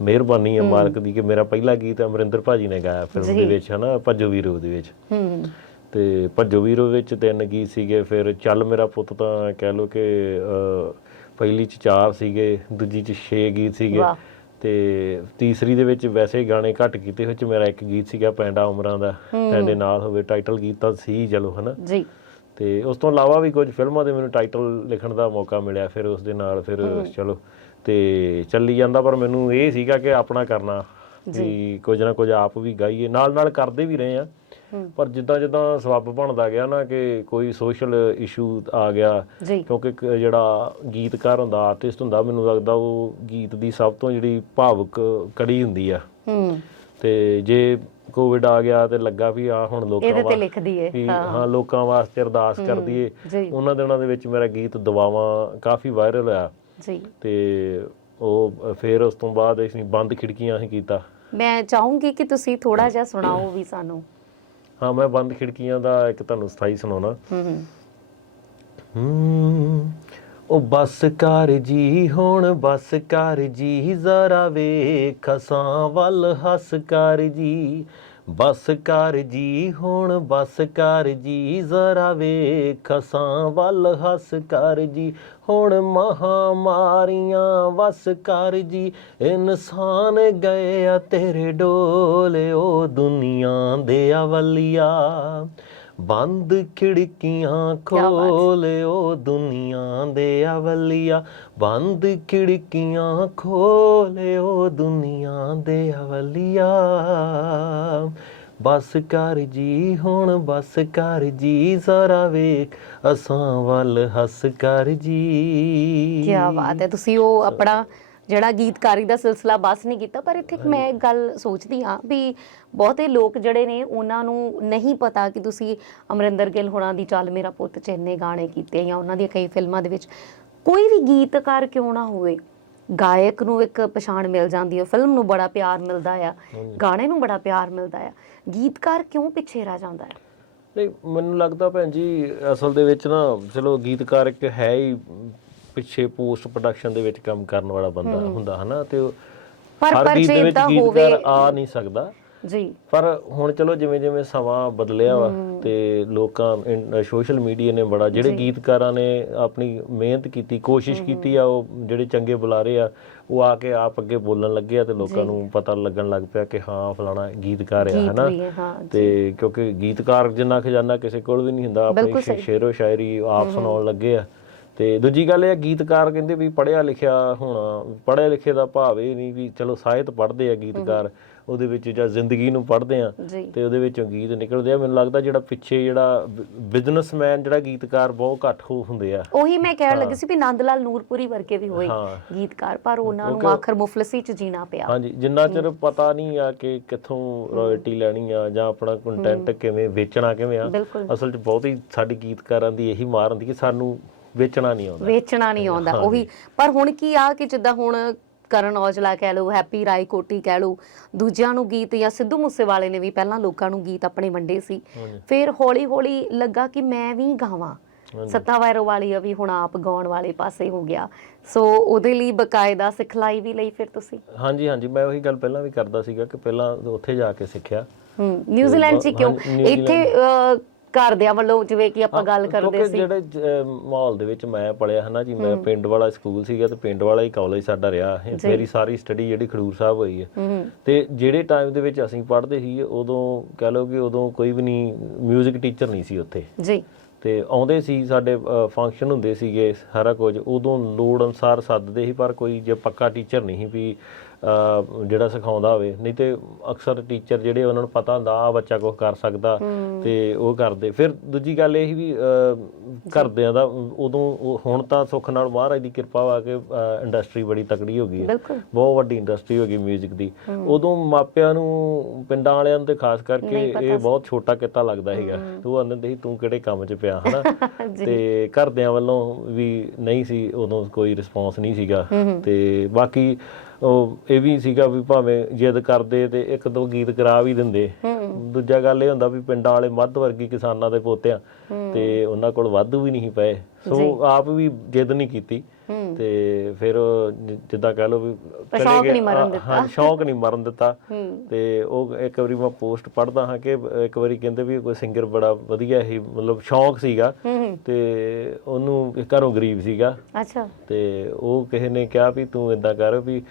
ਮਿਹਰਬਾਨੀ ਹੈ। ਮਾਲਕ ਦੀ ਕਿ ਮੇਰਾ ਪਹਿਲਾ ਗੀਤ ਅਮਰਿੰਦਰ ਭਾਜੀ ਨੇ ਗਾਇਆ ਫਿਲਮ ਦੇ ਵਿੱਚ ਹਨਾ ਭੱਜੋ ਵੀਰੋ ਦੇ ਵਿੱਚ।
ਹੂੰ।
ਤੇ ਭੱਜੋ ਵੀਰੋ ਵਿੱਚ ਤਿੰਨ ਗੀਤ ਸੀਗੇ ਫਿਰ ਚੱਲ ਮੇਰਾ ਪੁੱਤ ਤਾਂ ਕਹਿ ਲੋ ਕਿ ਪਹਿਲੀ ਚ ਚਾਰ ਸੀਗੇ ਦੂਜੀ ਚ 6 ਗੀਤ ਸੀਗੇ
ਵਾਹ।
ਤੇ ਤੀਸਰੀ ਦੇ ਵਿੱਚ ਵੈਸੇ ਗਾਣੇ ਘੱਟ ਕੀਤੇ ਵਿੱਚ ਮੇਰਾ ਇੱਕ ਗੀਤ ਸੀਗਾ ਪੈਂਡਾ ਉਮਰਾਂ ਦਾ ਪੈਂਡੇ ਨਾਲ ਹੋਵੇ ਟਾਈਟਲ ਗੀਤ ਤਾਂ ਸੀ ਚਲੋ ਹਨਾ?
ਜੀ।
ਤੇ ਉਸ ਤੋਂ ਇਲਾਵਾ ਵੀ ਕੁਝ ਫਿਲਮਾਂ ਦੇ ਮੈਨੂੰ ਟਾਈਟਲ ਲਿਖਣ ਦਾ ਮੌਕਾ ਮਿਲਿਆ ਫਿਰ ਉਸ ਦੇ ਨਾਲ ਫਿਰ ਚਲੋ ਤੇ ਚੱਲੀ ਜਾਂਦਾ ਪਰ ਮੈਨੂੰ ਇਹ ਸੀਗਾ ਕਿ ਆਪਣਾ ਕਰਨਾ ਵੀ ਕੁਝ ਨਾ ਕੁਝ ਆਪ ਵੀ ਗਾਈਏ ਨਾਲ ਨਾਲ ਕਰਦੇ ਵੀ ਰਹੇ ਆ। ਪਰ ਜਿੱਦਾਂ ਜਿੱਦਾਂ ਸਬੱਬ ਬਣਦਾ ਗਿਆ ਨਾ ਕਿ ਕੋਈ ਸੋਸ਼ਲ ਇਸ਼ੂ ਆ ਗਿਆ ਕਿਉਂਕਿ ਜਿਹੜਾ ਗੀਤਕਾਰ ਹੁੰਦਾ ਆਰਟਿਸਟ ਹੁੰਦਾ ਮੈਨੂੰ ਲੱਗਦਾ ਉਹ ਗੀਤ ਦੀ ਸਭ ਤੋਂ ਜਿਹੜੀ ਭਾਵੁਕ ਕੜੀ ਹੁੰਦੀ ਆ।
ਹੂੰ।
ਤੇ ਜੇ ਕੋਵਿਡ ਆ ਗਿਆ ਤੇ ਲੱਗਾ ਵੀ ਆ ਹੁਣ ਲੋਕਾਂ
ਇਹਦੇ ਤੇ ਲਿਖਦੀ ਹੈ
ਵੀ ਹਾਂ। ਲੋਕਾਂ ਵਾਸਤੇ ਅਰਦਾਸ ਕਰ ਦਈਏ
ਜੀ।
ਉਹਨਾਂ ਦਿਨਾਂ ਦੇ ਵਿੱਚ ਮੇਰਾ ਗੀਤ ਦੁਆਵਾਂ ਕਾਫੀ ਵਾਇਰਲ ਹੋਇਆ।
ਜੀ।
ਤੇ ਉਹ ਫਿਰ ਉਸ ਤੋਂ ਬਾਅਦ ਅਸੀਂ ਬੰਦ ਖਿੜਕੀਆਂ ਅਸੀਂ ਕੀਤਾ।
ਮੈਂ ਚਾਹੂੰਗੀ ਕਿ ਤੁਸੀਂ ਥੋੜਾ ਜਿਹਾ ਸੁਣਾਓ ਵੀ ਸਾਨੂੰ।
ਹਾਂ ਮੈਂ ਬੰਦ ਖਿੜਕੀਆਂ ਦਾ ਇੱਕ ਤੁਹਾਨੂੰ ਸਥਾਈ ਸੁਣਾਉਣਾ।
ਹੂੰ
ਉਹ ਬਸ ਕਰ ਜੀ ਹੁਣ ਬਸ ਕਰ ਜੀ ਜ਼ਰਾ ਵੇਖ ਅਸਾਂ ਵੱਲ ਹੱਸ ਕਰ ਜੀ। ਬਸ ਕਰ ਜੀ ਹੁਣ, ਬਸ ਕਰ ਜੀ ਜ਼ਰਾ ਵੇਖ ਅਸਾਂ ਵੱਲ ਹੱਸ ਕਰ ਜੀ ਹੁਣ, ਮਹਾਮਾਰੀਆਂ, ਵਸ ਕਰ ਜੀ। ਇਨਸਾਨ ਗਏ ਆ ਤੇਰੇ ਡੋਲੇ, ਉਹ ਦੁਨੀਆ ਦੇ ਅਵਲੀਆ। ਬੰਦ ਖਿੜਕੀਆਂ ਖੋਲਿਓ ਦੁਨੀਆ ਦੇ ਅਵਲੀਆ ਬੰਦ ਖਿੜਕੀਆਂ ਖੋਲਿਓ ਦੁਨੀਆ ਦੇ ਅਵਲੀਆ ਬਸ ਕਰ ਜੀ ਹੁਣ ਬਸ ਕਰ ਜੀ ਜ਼ਰਾ ਵੇਖ। ਅਸਾਂ ਵੱਲ ਹੱਸ ਕਰ ਜੀ।
ਕੀ ਬਾਤ ਹੈ। ਤੁਸੀਂ ਉਹ ਆਪਣਾ ਜਿਹੜਾ ਗੀਤਕਾਰੀ ਦਾ ਸਿਲਸਿਲਾ ਬਸ ਨਹੀਂ ਕੀਤਾ ਪਰ ਇੱਥੇ ਇੱਕ ਮੈਂ ਇੱਕ ਗੱਲ ਸੋਚਦੀ ਹਾਂ ਵੀ ਬਹੁਤੇ ਲੋਕ ਜਿਹੜੇ ਨੇ ਉਹਨਾਂ ਨੂੰ ਨਹੀਂ ਪਤਾ ਕਿ ਤੁਸੀਂ ਅਮਰਿੰਦਰ ਗਿੱਲ ਹੋਣਾ ਦੀ ਚੱਲ ਮੇਰਾ ਪੁੱਤ ਚ ਇੰਨੇ ਗਾਣੇ ਕੀਤੇ ਜਾਂ ਉਹਨਾਂ ਦੀਆਂ ਕਈ ਫਿਲਮਾਂ ਦੇ ਵਿੱਚ। ਕੋਈ ਵੀ ਗੀਤਕਾਰ ਕਿਉਂ ਨਾ ਹੋਵੇ ਗਾਇਕ ਨੂੰ ਇੱਕ ਪਛਾਣ ਮਿਲ ਜਾਂਦੀ ਹੈ ਫਿਲਮ ਨੂੰ ਬੜਾ ਪਿਆਰ ਮਿਲਦਾ ਆ ਗਾਣੇ ਨੂੰ ਬੜਾ ਪਿਆਰ ਮਿਲਦਾ ਆ। ਗੀਤਕਾਰ ਕਿਉਂ ਪਿੱਛੇ ਰਹਿ ਜਾਂਦਾ ਹੈ?
ਨਹੀਂ ਮੈਨੂੰ ਲੱਗਦਾ ਭੈਣ ਜੀ ਅਸਲ ਦੇ ਵਿੱਚ ਨਾ ਚਲੋ ਗੀਤਕਾਰ ਇੱਕ ਹੈ ਹੀ ਪਿੱਛੇ ਪੋਸਟ ਪ੍ਰੋਡਕਸ਼ਨ ਦੇ ਵਿੱਚ ਕੰਮ ਕਰਨ ਵਾਲਾ ਬੰਦਾ ਹੁੰਦਾ ਹਨਾ ਤੇ
ਪਰ ਪਰ ਜੇ ਇਦਾਂ ਹੋਵੇ
ਆ ਨਹੀਂ ਸਕਦਾ।
ਜੀ।
ਪਰ ਹੁਣ ਚਲੋ ਜਿਵੇਂ ਜਿਵੇਂ ਸਮਾਂ ਬਦਲਿਆ ਵਾ ਤੇ ਲੋਕਾਂ ਸੋਸ਼ਲ ਮੀਡੀਆ ਨੇ ਬੜਾ ਜਿਹੜੇ ਗੀਤਕਾਰਾਂ ਨੇ ਆਪਣੀ ਮਿਹਨਤ ਕੀਤੀ ਕੋਸ਼ਿਸ਼ ਕੀਤੀ ਆ ਉਹ ਜਿਹੜੇ ਚੰਗੇ ਬੁਲਾਰੇ ਆ ਉਹ ਆ ਕੇ ਆਪ ਅੱਗੇ ਬੋਲਣ ਲੱਗੇ ਆ ਤੇ ਲੋਕਾਂ ਨੂੰ ਪਤਾ ਲੱਗਣ ਲੱਗ ਪਿਆ ਕਿ ਹਾਂ ਫਲਾਣਾ ਗੀਤਕਾਰ ਆ ਹਨਾ? ਤੇ ਕਿਉਂਕਿ ਗੀਤਕਾਰ ਜਿੰਨਾ ਖਜ਼ਾਨਾ ਕਿਸੇ ਕੋਲ ਵੀ ਨਹੀਂ ਹੁੰਦਾ ਆਪਣੀ ਸ਼ੇਰੋ ਸ਼ਾਇਰੀ ਆਪ ਸੁਣਾਉਣ ਲੱਗੇ ਆ। ਤੇ ਦੂਜੀ ਗੱਲ ਇਹ ਗੀਤਕਾਰ ਕਹਿੰਦੇ ਵੀ ਪੜਿਆ ਲਿਖਿਆ ਹੋਣਾ ਪੜਿਆ ਲਿਖੇ ਦਾ ਭਾਵ ਇਹ ਨਹੀਂ ਵੀ ਚਲੋ ਸਾਹਿਤ ਪੜ੍ਹਦੇ ਆ ਗੀਤਕਾਰ ਉਹਦੇ ਵਿੱਚ ਜਾਂ ਜ਼ਿੰਦਗੀ ਨੂੰ ਪੜ੍ਹਦੇ ਆ ਤੇ ਉਹਦੇ ਵਿੱਚੋਂ ਗੀਤ ਨਿਕਲਦੇ ਆ। ਮੈਨੂੰ ਲੱਗਦਾ ਜਿਹੜਾ ਪਿੱਛੇ ਜਿਹੜਾ ਬਿਜ਼ਨਸਮੈਨ ਜਿਹੜਾ ਗੀਤਕਾਰ ਬਹੁਤ ਘੱਟ ਹੋ ਹੁੰਦੇ ਆ।
ਉਹੀ ਮੈਂ ਕਹਿਣ ਲੱਗੀ ਸੀ ਵੀ ਨੰਦ ਲਾਲ ਨੂਰਪੁਰੀ ਵਰਗੇ ਵੀ ਹੋਏ। ਗੀਤਕਾਰ ਪਰ ਉਹਨਾਂ ਨੂੰ ਆਖਰ ਮੁਫਲਸੀ ਚ ਜੀਣਾ ਪਿਆ।
ਹਾਂਜੀ ਜਿੰਨਾ ਚਿਰ ਪਤਾ ਨਹੀਂ ਆ ਕਿ ਕਿੱਥੋਂ ਰਾਇਲਟੀ ਲੈਣੀ ਆ ਜਾਂ ਆਪਣਾ ਕੰਟੈਂਟ ਕਿਵੇਂ ਵੇਚਣਾ ਕਿਵੇਂ ਆ ਅਸਲ 'ਚ ਬਹੁਤ ਹੀ ਸਾਡੀ ਗੀਤਕਾਰਾਂ ਦੀ ਇਹੀ ਮਾਰ ਹੁੰਦੀ ਕਿ ਸਾਨੂੰ ਵੇਚਣਾ ਨਹੀਂ ਆਉਂਦਾ।
ਵੇਚਣਾ ਨਹੀਂ ਆਉਂਦਾ ਉਹੀ। ਪਰ ਹੁਣ ਕੀ ਆ ਕਿ ਜਿੱਦਾਂ ਹੁਣ ਕਰਨ ਔਜਲਾ ਕਹਿ ਲਓ ਹੈਪੀ ਰਾਏ ਕੋਟੀ ਕਹਿ ਲਓ ਦੂਜਿਆਂ ਨੂੰ ਗੀਤ ਜਾਂ ਸਿੱਧੂ ਮੂਸੇਵਾਲੇ ਨੇ ਵੀ ਪਹਿਲਾਂ ਲੋਕਾਂ ਨੂੰ ਗੀਤ ਆਪਣੇ ਵੰਡੇ ਸੀ। ਫਿਰ ਹੌਲੀ ਹੌਲੀ ਲੱਗਾ ਕਿ ਮੈਂ ਵੀ ਗਾਵਾਂ। ਸੱਤਾ ਵੈਰੋ ਵਾਲੀ ਆ ਵੀ ਹੁਣ ਆਪ ਗਾਉਣ ਵਾਲੇ ਪਾਸੇ ਹੋ ਗਿਆ। ਸੋ ਉਹਦੇ ਲਈ ਬਕਾਇਦਾ ਸਿਖਲਾਈ ਵੀ ਲਈ ਫਿਰ ਤੁਸੀਂ?
ਹਾਂਜੀ ਹਾਂਜੀ। ਮੈਂ ਉਹੀ ਗੱਲ ਪਹਿਲਾਂ ਵੀ ਕਰਦਾ ਸੀਗਾ ਕਿ ਪਹਿਲਾਂ ਉੱਥੇ ਜਾ ਕੇ ਸਿੱਖਿਆ।
ਹੂੰ ਨਿਊਜ਼ੀਲੈਂਡ 'ਚ ਕਿਉਂ? ਇੱਥੇ ਘਰਦਿਆਂ ਵੱਲੋਂ ਜਿਵੇਂ ਕਿ ਆਪਾਂ ਗੱਲ ਕਰਦੇ
ਕਿਉਂਕਿ
ਸੀ।
ਜਿਹੜੇ ਮਾਹੌਲ ਦੇ ਵਿੱਚ ਮੈਂ ਪੜਿਆ ਹਨਾ ਜੀ ਮੈਂ ਪਿੰਡ ਵਾਲਾ ਸਕੂਲ ਸੀਗਾ ਤੇ ਪਿੰਡ ਵਾਲਾ ਹੀ ਕਾਲਜ ਸਾਡਾ ਰਿਹਾ। ਮੇਰੀ ਸਾਰੀ ਸਟੱਡੀ ਜਿਹੜੀ ਖਡੂਰ ਸਾਹਿਬ ਹੋਈ ਹੈ। ਤੇ ਜਿਹੜੇ ਟਾਈਮ ਦੇ ਵਿੱਚ ਅਸੀਂ ਪੜ੍ਹਦੇ ਸੀ ਉਦੋਂ ਕਹਿ ਲਓ ਕਿ ਉਦੋਂ ਕੋਈ ਵੀ ਨਹੀਂ 뮤직 ਟੀਚਰ ਨਹੀਂ ਸੀ ਉੱਥੇ।
ਜੀ।
ਤੇ ਆਉਂਦੇ ਸੀ ਸਾਡੇ ਫੰਕਸ਼ਨ ਹੁੰਦੇ ਸੀਗੇ ਸਾਰਾ ਕੁਝ ਉਦੋਂ ਲੋੜ ਅਨਸਾਰ ਸੱਦਦੇ ਸੀ ਪਰ ਕੋਈ ਜੇ ਪੱਕਾ ਟੀਚਰ ਨਹੀਂ ਸੀ ਵੀ ਜਿਹੜਾ ਸਿਖਾਉਂਦਾ ਹੋਵੇ ਨਹੀਂ ਤੇ ਅਕਸਰ ਟੀਚਰ ਜਿਹੜੇ ਉਹਨਾਂ ਨੂੰ ਪਤਾ ਹੁੰਦਾ ਆ ਬੱਚਾ ਕੁਝ ਕਰ ਸਕਦਾ ਤੇ ਉਹ ਕਰਦੇ। ਫਿਰ ਦੂਜੀ ਗੱਲ ਇਹ ਵੀ ਅਹ, ਘਰਦਿਆਂ ਦਾ ਉਦੋਂ ਉਹ- ਹੁਣ ਤਾਂ ਸੁੱਖ ਨਾਲ ਮਹਾਰਾਜ ਦੀ ਕਿਰਪਾ ਵਾ ਕੇ ਇੰਡਸਟਰੀ ਬੜੀ ਤਕੜੀ ਹੋ ਗਈ ਹੈ। ਬਹੁਤ ਵੱਡੀ ਇੰਡਸਟਰੀ ਹੋ ਗਈ 뮤직 ਦੀ ਉਦੋਂ ਮਾਪਿਆਂ ਨੂੰ ਪਿੰਡਾਂ ਵਾਲਿਆਂ ਨੂੰ ਤੇ ਖਾਸ ਕਰਕੇ ਇਹ ਬਹੁਤ ਛੋਟਾ ਕਿੱਤਾ ਲੱਗਦਾ ਸੀਗਾ। ਤੂੰ ਆਂਦੇ ਹੁੰਦੇ ਸੀ ਤੂੰ ਕਿਹੜੇ ਕੰਮ 'ਚ ਪਿਆ? ਹਨਾ? ਤੇ ਘਰਦਿਆਂ ਵੱਲੋਂ ਵੀ ਨਹੀਂ ਸੀ ਉਦੋਂ ਕੋਈ ਰਿਸਪੌਂਸ ਨਹੀਂ ਸੀਗਾ। ਤੇ ਬਾਕੀ ਉਹ ਇਹ ਵੀ ਸੀਗਾ ਵੀ ਭਾਵੇਂ ਜਿੱਦ ਕਰਦੇ ਤੇ ਇੱਕ ਦੋ ਗੀਤ ਕਰਾ ਵੀ ਦਿੰਦੇ। ਦੂਜਾ ਗੱਲ ਇਹ ਹੁੰਦਾ ਵੀ ਪਿੰਡਾਂ ਵਾਲੇ ਮੱਧ ਵਰਗੀ ਕਿਸਾਨਾਂ ਦੇ ਪੋਤਿਆਂ ਤੇ ਉਹਨਾਂ ਕੋਲ ਵਾਧੂ ਵੀ ਨਹੀਂ ਪਏ। ਸੋ ਆਪ ਵੀ ਜਿੱਦ ਨਹੀਂ ਕੀਤੀ।
ਹੂੰ।
ਤੇ ਫਿਰ ਜਿੱਦਾਂ ਕਹਿ ਲਓ ਵੀ
ਸ਼ੌਕ ਨਹੀਂ ਮਰਨ
ਹਾਂ,
ਦਿੱਤਾ।
ਹਾਂ ਸ਼ੌਕ ਨਹੀਂ ਮਰਨ ਦਿੱਤਾ।
ਹੂੰ।
ਤੇ ਉਹ ਇੱਕ ਵਾਰੀ ਮੈਂ ਪੋਸਟ ਪੜ੍ਹਦਾ ਹਾਂ ਕਿ ਇੱਕ ਵਾਰੀ ਕਹਿੰਦੇ ਵੀ ਕੋਈ ਸਿੰਗਰ ਬੜਾ ਵਧੀਆ ਸੀ ਮਤਲਬ ਸ਼ੌਕ ਸੀਗਾ।
ਹੂੰ ਹੂੰ।
ਤੇ ਉਹਨੂੰ ਘਰੋਂ ਗਰੀਬ ਸੀਗਾ।
ਅੱਛਾ।
ਤੇ ਉਹ ਕਿਸੇ ਨੇ ਕਿਹਾ ਵੀ ਤੂੰ ਇਦਾਂ ਕਰ ਵੀ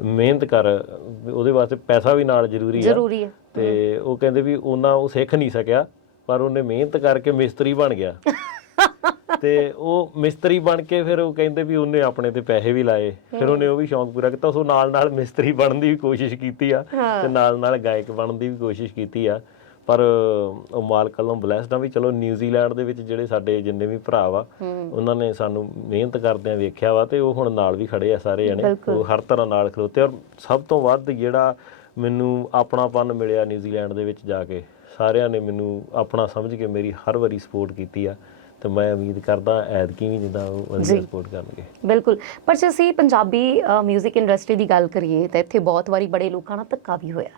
ਮਿਹਨਤ ਕਰ ਉਹਦੇ ਵਾਸਤੇ ਪੈਸਾ ਵੀ ਨਾਲ ਜ਼ਰੂਰੀ ਆ।
ਜ਼ਰੂਰੀ ਹੈ
ਤੇ ਉਹ ਕਹਿੰਦੇ ਵੀ ਉਹਨਾਂ ਉਹ ਸਿੱਖ ਨਹੀਂ ਸਕਿਆ ਪਰ ਉਹਨੇ ਮਿਹਨਤ ਕਰਕੇ ਮਿਸਤਰੀ ਬਣ ਗਿਆ। ਤੇ ਉਹ ਮਿਸਤਰੀ ਬਣ ਕੇ ਫਿਰ ਉਹ ਕਹਿੰਦੇ ਵੀ ਉਹਨੇ ਆਪਣੇ ਤੇ ਪੈਸੇ ਵੀ ਲਾਏ। ਫਿਰ ਉਹਨੇ ਉਹ ਵੀ ਸ਼ੌਂਕ ਪੂਰਾ ਕੀਤਾ। ਉਸ ਨਾਲ ਨਾਲ ਮਿਸਤਰੀ ਬਣਨ ਦੀ ਵੀ ਕੋਸ਼ਿਸ਼ ਕੀਤੀ ਆ। ਤੇ ਨਾਲ ਨਾਲ ਗਾਇਕ ਬਣਨ ਦੀ ਵੀ ਕੋਸ਼ਿਸ਼ ਕੀਤੀ ਆ। ਪਰ ਉਹ ਮਾਲਕ ਵੱਲੋਂ ਬਲੈਸਡ ਆ ਵੀ ਚਲੋ ਨਿਊਜ਼ੀਲੈਂਡ ਦੇ ਵਿੱਚ ਜਿਹੜੇ ਸਾਡੇ ਜਿੰਨੇ ਵੀ ਭਰਾ ਵਾ ਉਹਨਾਂ ਨੇ ਸਾਨੂੰ ਮਿਹਨਤ ਕਰਦਿਆਂ ਵੇਖਿਆ ਵਾ ਤੇ ਉਹ ਹੁਣ ਨਾਲ ਵੀ ਖੜੇ ਆ ਸਾਰੇ ਜਣੇ। ਉਹ ਹਰ ਤਰ੍ਹਾਂ ਨਾਲ ਖਲੋਤੇ ਔਰ ਸਭ ਤੋਂ ਵੱਧ ਜਿਹੜਾ ਮੈਨੂੰ ਆਪਣਾਪਨ ਮਿਲਿਆ ਨਿਊਜ਼ੀਲੈਂਡ ਦੇ ਵਿੱਚ ਜਾ ਕੇ ਸਾਰਿਆਂ ਨੇ ਮੈਨੂੰ ਆਪਣਾ ਸਮਝ ਕੇ ਮੇਰੀ ਹਰ ਵਾਰੀ ਸਪੋਰਟ ਕੀਤੀ ਆ ਤੇ ਮੈਂ ਉਮੀਦ ਕਰਦਾ ਐਤਕੀ ਵੀ ਜਿੱਦਾਂ ਉਹ ਵਧੀਆ ਸਪੋਰਟ ਕਰਨਗੇ।
ਬਿਲਕੁਲ। ਪਰ ਜੇ ਅਸੀਂ ਪੰਜਾਬੀ 뮤직 ਇੰਡਸਟਰੀ ਦੀ ਗੱਲ ਕਰੀਏ ਤਾਂ ਇੱਥੇ ਬਹੁਤ ਵਾਰੀ ਬੜੇ ਲੋਕਾਂ ਨਾਲ ਧੱਕਾ ਵੀ ਹੋਇਆ।